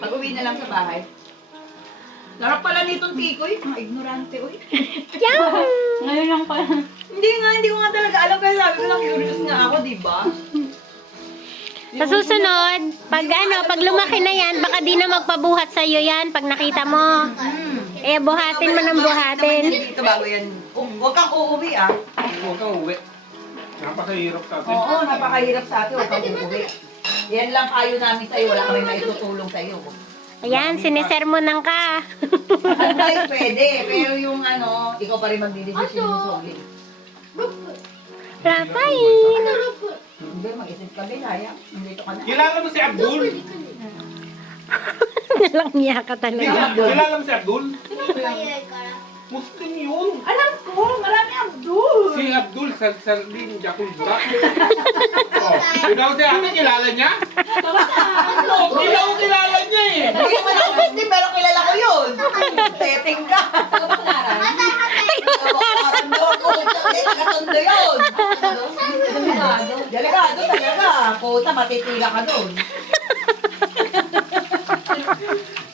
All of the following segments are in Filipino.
Pag-uwi na lang sa bahay. Sarap pala nitong tikoy. Mga ignorante, uy. Yan! Ngayon lang pala. Hindi ko nga talaga alam. Kaya sabi ko lang, curious nga ako, di ba? Sa susunod, pag lumaki na yan, baka di na magpabuhat sa'yo yan pag nakita mo. Eh, buhatin mo ng buhatin. Dito bago yan. Huwag kang uuwi, ah. Huwag kang uwi. Napakahirap sa atin. Oo, napakahirap sa atin. Huwag kang uuwi. Yan lang kayo namin sa'yo. Wala kami maitutulong sa'yo. Ayan, sinisermonan ka. Guys, pwede. Pero yung ano, ikaw pa rin magdidesisyon mo sa uli. Rapain. Hindi, mag-isip ka din, Hayang. Nandito ka na. Kilala mo si Abdul? Nalang niya ka talaga. Kilala mo si Abdul? Muslim yun. Alam ko, marami Abdul. Si Abdul sa Sardin Jakul Burak. Oh, ikaw si ate, kilala niya? Hindi ako kilala niya eh. Hindi naman ako Muslim, pero kilala ko yun. Setting ka. Katondo yun. Delikado talaga. Kota, matitila ka doon.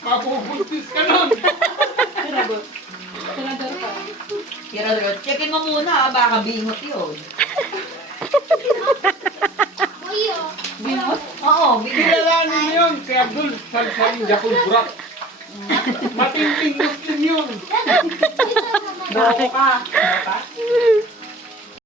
Mapupultis ka nun. Kira, checkin mo muna, baka bingot yun. Bingot? Oo, bingot. Kilalanin mo yun, si Abdul sa Sardin Jakul Burak. Matinding Muslim yun. Loko ka. Ano ka?